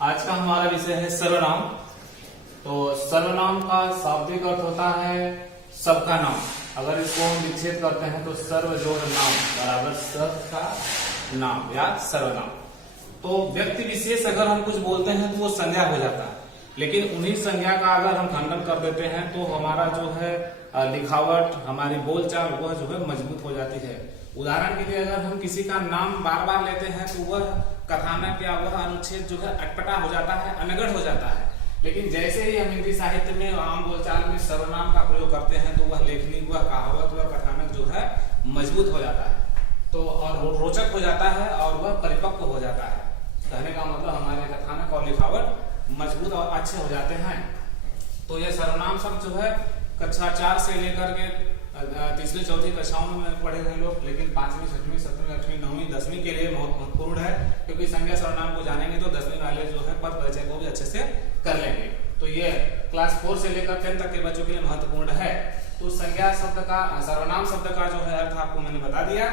आज का हमारा विषय है सर्वनाम। तो सर्वनाम का शाब्दिक अर्थ होता है सबका नाम। अगर इसको हम विच्छेद करते हैं तो सर्व जोड़ नाम बराबर सबका नाम या सर्वनाम। तो व्यक्ति विशेष अगर हम कुछ बोलते हैं तो वो संज्ञा हो जाता है, लेकिन उन्हीं संज्ञा का अगर हम खंडन कर देते हैं तो हमारा जो है लिखावट, हमारी बोलचाल वह जो है मजबूत हो जाती है। उदाहरण के लिए अगर हम किसी का नाम बार बार लेते हैं तो वह कथानक या वह अनुच्छेद जो है अटपटा हो जाता है, अनगढ़ हो जाता है। लेकिन जैसे ही हम हिंदी साहित्य में आम बोलचाल में सर्वनाम का प्रयोग करते हैं तो वह लेखनी, वह कहावत, वह कथानक जो है मजबूत हो जाता है, तो और रोचक हो जाता है और वह परिपक्व हो जाता है। कहने का मतलब हमारे कथानक और लिखावट मजबूत और अच्छे हो जाते हैं। तो यह सर्वनाम शब्द जो है कक्षा 4 से लेकर के तीसरी चौथी कक्षाओं में पढ़े गए लोग, लेकिन 5वीं 6वीं 7वीं 8वीं 9वीं 10वीं के लिए बहुत महत्वपूर्ण है, क्योंकि संज्ञा सर्वनाम को जानेंगे तो 10वीं वाले जो है पद परिचय को भी अच्छे से कर लेंगे। तो ये क्लास 4 से लेकर 10 तक के बच्चों के लिए महत्वपूर्ण है। तो संज्ञा शब्द का, सर्वनाम शब्द का जो है अर्थ आपको मैंने बता दिया।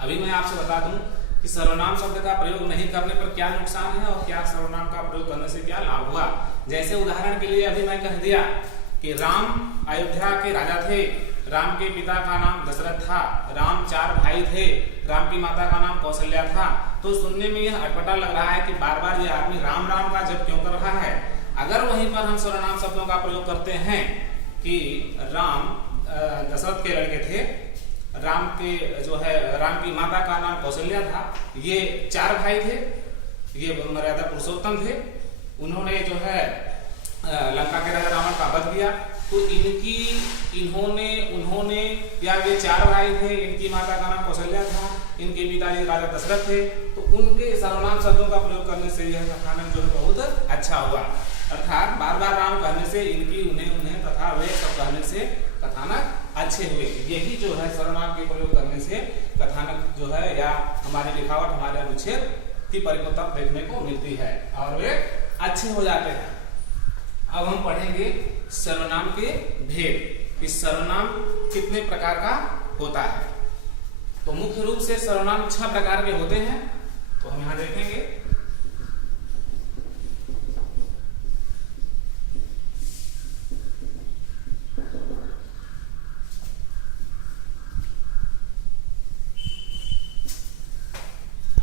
अभी मैं आपसे बता दूं कि सर्वनाम शब्द का प्रयोग नहीं करने पर क्या नुकसान है और क्या सर्वनाम का प्रयोग करने से क्या लाभ हुआ। जैसे उदाहरण के लिए अभी मैं कह दिया कि राम अयोध्या के राजा थे, राम के पिता का नाम दशरथ था, राम 4 भाई थे, राम की माता का नाम कौशल्या था। तो सुनने में यह अटपटा लग रहा है कि बार बार ये आदमी राम राम का जप क्यों कर रहा है। अगर वहीं पर हम सर्वनाम शब्दों का प्रयोग करते हैं कि राम दशरथ के लड़के थे, राम के जो है राम की माता का नाम कौशल्या था, ये 4 भाई थे, ये मर्यादा पुरुषोत्तम थे, उन्होंने जो है लंका के राजा रावण का वध किया। तो उन्होंने या ये 4 भाई थे, इनकी माता का नाम कौशल्या था, इनके पिताजी राजा दशरथ थे। तो उनके सर्वनाम शब्दों का प्रयोग करने से यह कथानक जो है बहुत अच्छा हुआ। अर्थात बार बार राम कहने से, इनकी, उन्हें तथा वे सब कहने से कथानक अच्छे हुए। यही जो है सर्वनाम के प्रयोग करने से कथानक जो है या हमारी लिखावट, हमारे अनुच्छेद की परिपक्वता देखने को मिलती है और वे अच्छे हो जाते हैं। अब हम पढ़ेंगे सर्वनाम के भेद कि सर्वनाम कितने प्रकार का होता है। तो मुख्य रूप से सर्वनाम 6 प्रकार के होते हैं, तो हम यहां देखेंगे।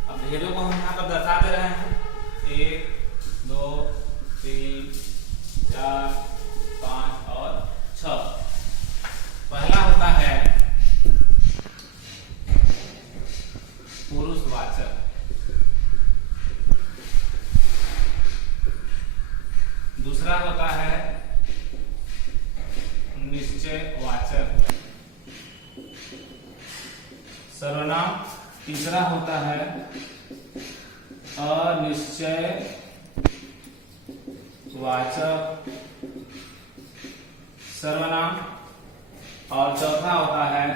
अब भेदों को हम यहां पर दर्शा दे रहे हैं। 1 2 3 4 5 और 6। पहला होता है पुरुषवाचक, दूसरा होता है निश्चयवाचक सर्वनाम, तीसरा होता है अनिश्चयवाचक सर्वनाम और चौथा होता है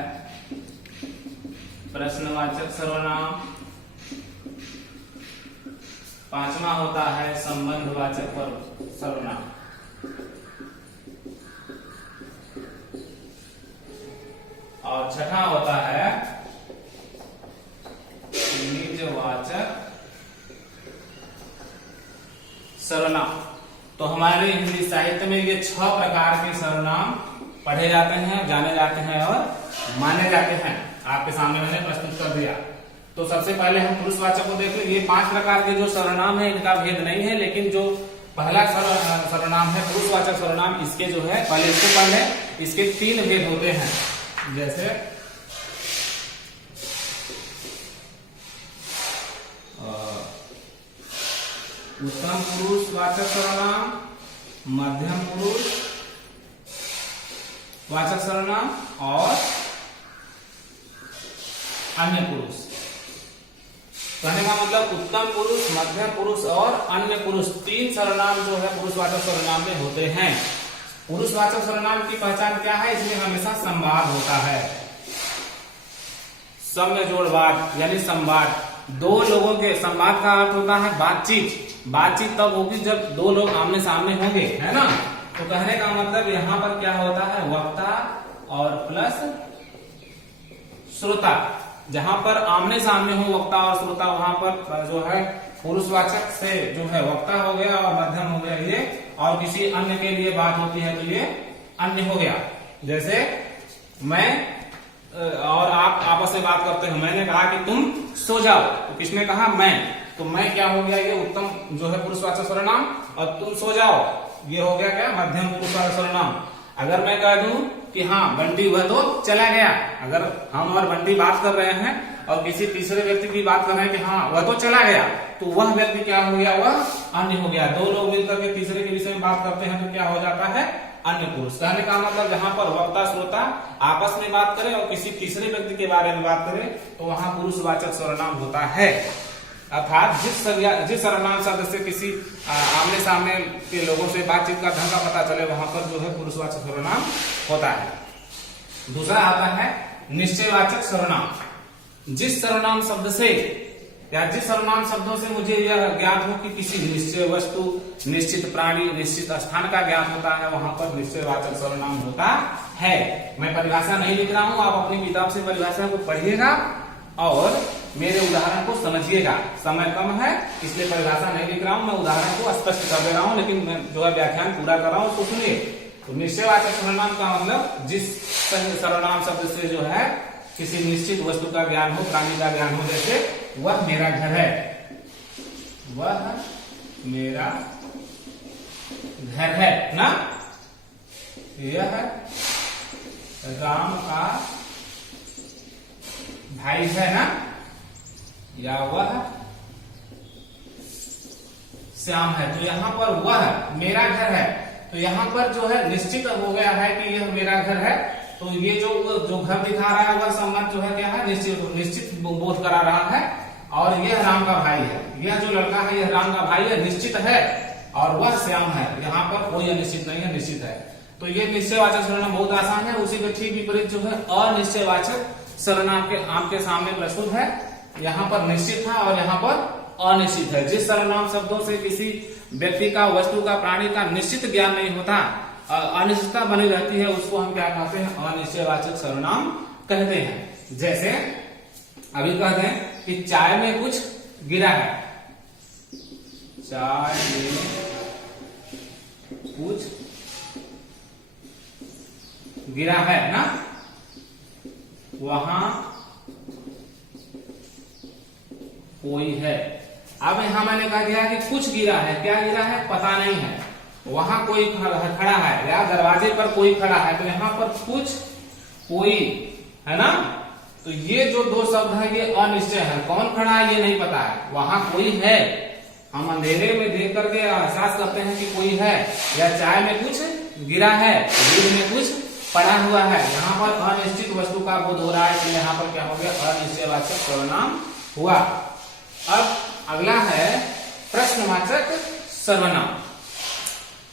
प्रश्नवाचक सर्वनाम, 5वां होता है संबंधवाचक सर्वनाम और छठा होता है निजवाचक सर्वनाम। तो हमारे हिंदी साहित्य में ये 6 प्रकार के सर्वनाम पढ़े जाते हैं, जाने जाते हैं और माने जाते हैं। आपके सामने मैंने प्रस्तुत कर दिया। तो सबसे पहले हम पुरुषवाचक को देख लें। ये 5 प्रकार के जो सर्वनाम है इनका भेद नहीं है, लेकिन जो पहला सर्वनाम है पुरुषवाचक सर्वनाम, इसके जो है पहले इसको पढ़ लें। इसके 3 भेद होते हैं, जैसे उत्तम पुरुषवाचक सर्वनाम, मध्यम पुरुष वाचक सर्वनाम और अन्य पुरुष। कहने का मतलब उत्तम पुरुष, मध्यम पुरुष और अन्य पुरुष, 3 सर्वनाम जो है पुरुषवाचक सर्वनाम में होते हैं। पुरुषवाचक सर्वनाम की पहचान क्या है? इसमें हमेशा संवाद होता है, सम्य जोड़वाद यानी संवाद। 2 लोगों के संवाद का अर्थ होता है बातचीत। बातचीत तब होगी जब 2 लोग आमने सामने होंगे, है ना। तो कहने का मतलब यहाँ पर क्या होता है, वक्ता और प्लस श्रोता। जहां पर आमने सामने हो वक्ता और श्रोता, वहां पर जो है पुरुषवाचक से जो है वक्ता हो गया और मध्यम हो गया ये, और किसी अन्य के लिए बात होती है तो ये अन्य हो गया। जैसे मैं और आप आपस में बात करते हैं, मैंने कहा कि तुम सो जाओ, तो किसने कहा? मैं। तो मैं क्या हो गया? ये उत्तम जो है पुरुषवाचक सर्वनाम, और तुम सो जाओ ये हो गया क्या? मध्यम पुरुषवाचक सर्वनाम। अगर मैं कह दूं कि हाँ बंटी वह तो चला गया, अगर हम और बंटी बात कर रहे हैं और किसी तीसरे व्यक्ति की बात कर रहे हैं कि हाँ वह तो चला गया, तो वह व्यक्ति क्या हो गया? वह अन्य हो गया। दो लोग मिलकर के तीसरे के विषय में बात करते हैं तो क्या हो जाता है? अन्य पुरुष। कहने का मतलब जहां पर वक्ता श्रोता आपस में बात करें और किसी तीसरे व्यक्ति के बारे में बात करें तो वहां पुरुषवाचक सर्वनाम होता है। अर्थात जिस सर्वनाम शब्द से किसी आमने सामने के लोगों से बातचीत का ढंग का पता चले वहां पर जो है पुरुषवाचक सर्वनाम होता है। दूसरा आता है निश्चयवाचक सर्वनाम। जिस सर्वनाम शब्द से या जिस सर्वनाम शब्दों से मुझे यह ज्ञात हो कि किसी निश्चय वस्तु, निश्चित प्राणी, निश्चित स्थान का ज्ञान होता है, वहां पर निश्चयवाचक सर्वनाम होता है। मैं परिभाषा नहीं लिख रहा हूं, आप अपनी किताब से परिभाषा को पढ़िएगा और मेरे उदाहरण को समझिएगा। समय कम है इसलिए परिभाषा नहीं लिख रहा हूं, मैं उदाहरण को स्पष्ट कर दे रहा हूं, लेकिन मैं जो है व्याख्यान पूरा कर रहा हूं, उसको सुनिए। तो निश्चयवाचक सर्वनाम का मतलब जिस सर्वनाम शब्द से जो है किसी निश्चित वस्तु का ज्ञान हो, प्राणी का ज्ञान हो, जैसे वह मेरा घर है, वह मेरा घर है ना, यह राम का भाई है ना, या वह श्याम है। तो यहाँ पर वह मेरा घर है, तो यहाँ पर जो है निश्चित हो गया है कि यह मेरा घर है। तो ये जो घर दिखा रहा है वह संबंध जो है क्या है? निश्चित बोध करा रहा है। और यह राम का भाई है, यह जो लड़का है यह राम का भाई है, निश्चित है, और वह श्याम है। यहाँ पर कोई अनिश्चित नहीं है, निश्चित है। तो ये निश्चयवाचक सर्वनाम बहुत आसान है। उसी के ठीक विपरीत जो है अनिश्चयवाचक सर्वनाम आपके सामने प्रस्तुत है। यहाँ पर निश्चित है और यहाँ पर अनिश्चित है। जिस सर्वनाम शब्दों से किसी व्यक्ति का, वस्तु का, प्राणी का निश्चित ज्ञान नहीं होता, अनिश्चितता बनी रहती है, उसको हम क्या कहते हैं? अनिश्चयवाचक सर्वनाम कहते हैं। जैसे अभी कहते हैं कि चाय में कुछ गिरा है, चाय में कुछ गिरा है ना, वहां कोई है। अब यहां मैंने कह दिया कि कुछ गिरा है, क्या गिरा है पता नहीं है, वहां कोई खड़ा है या दरवाजे पर कोई खड़ा है, तो यहाँ पर कुछ कोई है ना। तो ये जो दो शब्द है ये अनिश्चय है, कौन खड़ा है ये नहीं पता है, वहां कोई है। हम अंधेरे में देख करके एहसास करते हैं कि कोई है, या चाय में कुछ गिरा है, दूध में कुछ पड़ा हुआ है। यहाँ पर अनिश्चित वस्तु का बोध हो रहा है, तो यहाँ पर क्या हो गया? अनिश्चयवाचक सर्वनाम हुआ। अब अगला है प्रश्नवाचक सर्वनाम।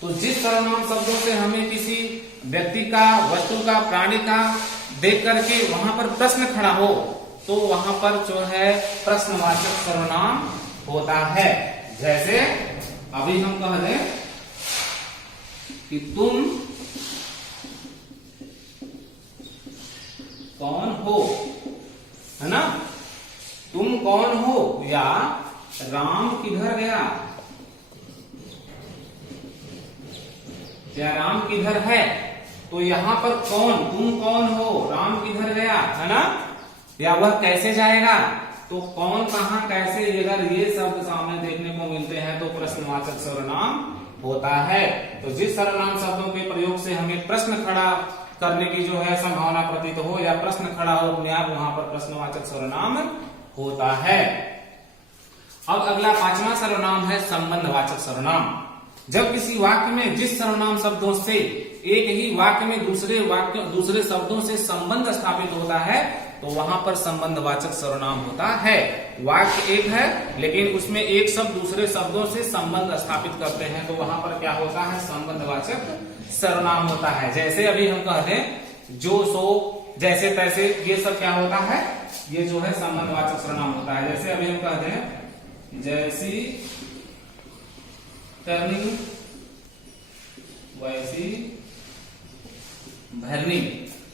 तो जिस सर्वनाम शब्दों से हमें किसी व्यक्ति का, वस्तु का, प्राणी का देख करके वहां पर प्रश्न खड़ा हो, तो वहां पर जो है प्रश्नवाचक सर्वनाम होता है। जैसे अभी हम कह दें कि तुम कौन हो, है ना, तुम कौन हो, या राम किधर गया, या राम किधर है। तो यहाँ पर कौन, तुम कौन हो, राम किधर गया, है ना, या वह कैसे जाएगा। तो कौन, कहां, कैसे, अगर ये शब्द सामने देखने को मिलते हैं तो प्रश्नवाचक सर्वनाम होता है। तो जिस सर्वनाम शब्दों के प्रयोग से हमें प्रश्न खड़ा करने की जो है संभावना प्रतीत हो, या प्रश्न खड़ा हो अपने आप, वहां पर प्रश्नवाचक सर्वनाम होता है। अब अगला पांचवा सर्वनाम है संबंधवाचक सर्वनाम। जब किसी वाक्य में जिस सर्वनाम शब्दों से एक ही वाक्य में दूसरे शब्दों से संबंध स्थापित होता है तो वहां पर संबंधवाचक सर्वनाम होता है। वाक्य एक है लेकिन उसमें एक शब्द दूसरे शब्दों से संबंध स्थापित करते हैं तो वहां पर क्या होता है? संबंधवाचक सर्वनाम होता है। जैसे अभी हम कहते हैं जो, सो, जैसे, तैसे, ये सब क्या होता है? ये जो है संबंधवाचक सर्वनाम होता है। जैसे अभी हम कहते हैं जैसी करनी वैसी भरनी,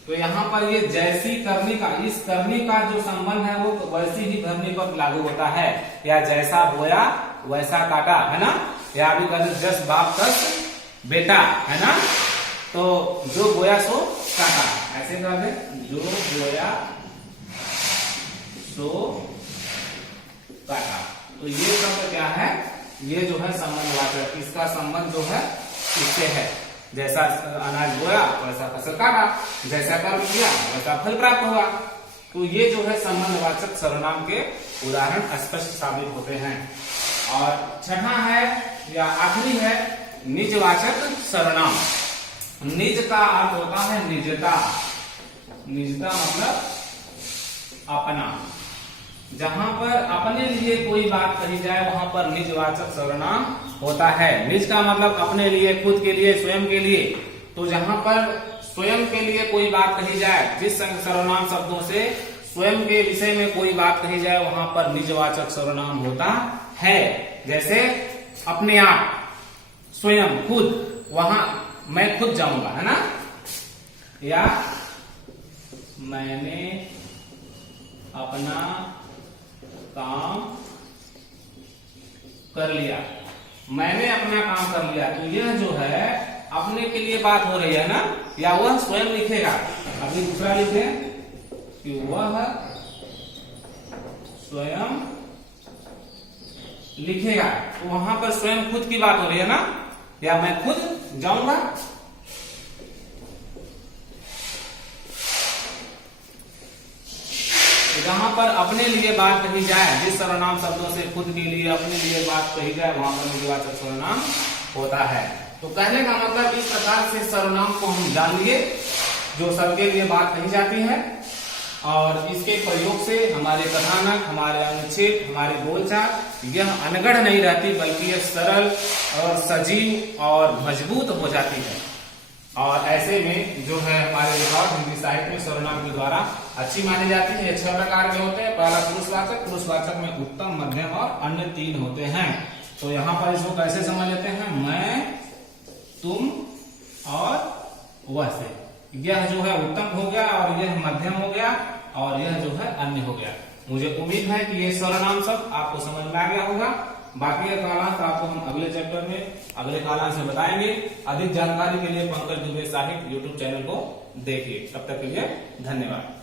तो यहाँ पर ये जैसी करनी का, इस करनी का जो संबंध है वो वैसी ही करनी पर लागू होता है, या जैसा बोया वैसा काटा, है ना। या अभी कहते जस बाप तस बेटा, है ना। तो जो बोया सो काटा, ऐसे कहते जो बोया सो काटा। तो ये शब्द क्या है, ये जो है संबंधवाचक, इसका संबंध जो है इससे है। जैसा अनाज बोया वैसा फसल काटा, जैसा कर्म किया वैसा फल प्राप्त हुआ। तो ये जो है संबंधवाचक सर्वनाम के उदाहरण स्पष्ट साबित होते हैं। और छठा है या आखिरी है निजवाचक सर्वनाम। निज का अर्थ होता है निजता। निजता मतलब अपना। जहां पर अपने लिए कोई बात कही जाए वहां पर निजवाचक सर्वनाम होता है। निज का मतलब अपने लिए, खुद के लिए, स्वयं के लिए। तो जहां पर स्वयं के लिए कोई बात कही जाए, जिस सर्वनाम शब्दों से स्वयं के विषय में कोई बात कही जाए वहां पर निजवाचक सर्वनाम होता है। जैसे अपने आप, स्वयं, खुद, वहां मैं खुद जाऊंगा, है ना। या मैंने अपना काम कर लिया, मैंने अपना काम कर लिया। तो यह जो है अपने के लिए बात हो रही है ना, या वह स्वयं लिखेगा। अभी दूसरा लिखे कि वह स्वयं लिखेगा, तो वहां पर स्वयं खुद की बात हो रही है ना, या मैं खुद जाऊंगा। जहां पर अपने लिए बात कही जाए, जिस सर्वनाम शब्दों से खुद के लिए, अपने लिए बात कही जाए वहां पर निजवाचक सर्वनाम होता है। तो कहने का मतलब इस प्रकार से सर्वनाम को हम जान लिए जो सबके लिए बात कही जाती है, और इसके प्रयोग से हमारे कथानक, हमारे अनुच्छेद, हमारी बोलचाल यह अनगढ़ नहीं रहती, बल्कि यह सरल और सजीव और मजबूत हो जाती है। और ऐसे में जो है हमारे रिकॉर्ड हिंदी साहित्य में सर्वनाम के द्वारा अच्छी मानी जाती है। 6 प्रकार के होते हैं। पहला पुरुषवाचक, पुरुषवाचक में उत्तम, मध्यम और अन्य 3 होते हैं। तो यहाँ पर इसको कैसे समझ लेते हैं, मैं, तुम और वह से। यह जो है उत्तम हो गया, और यह मध्यम हो गया, और यह जो है अन्य हो गया। मुझे उम्मीद है कि ये सर्वनाम सब आपको समझ में आ गया होगा। बाकी कालांश आपको हम अगले चैप्टर में, अगले कालांश में बताएंगे। अधिक जानकारी के लिए पंकज दुबे साहित्य यूट्यूब चैनल को देखिए। तब तक के लिए धन्यवाद।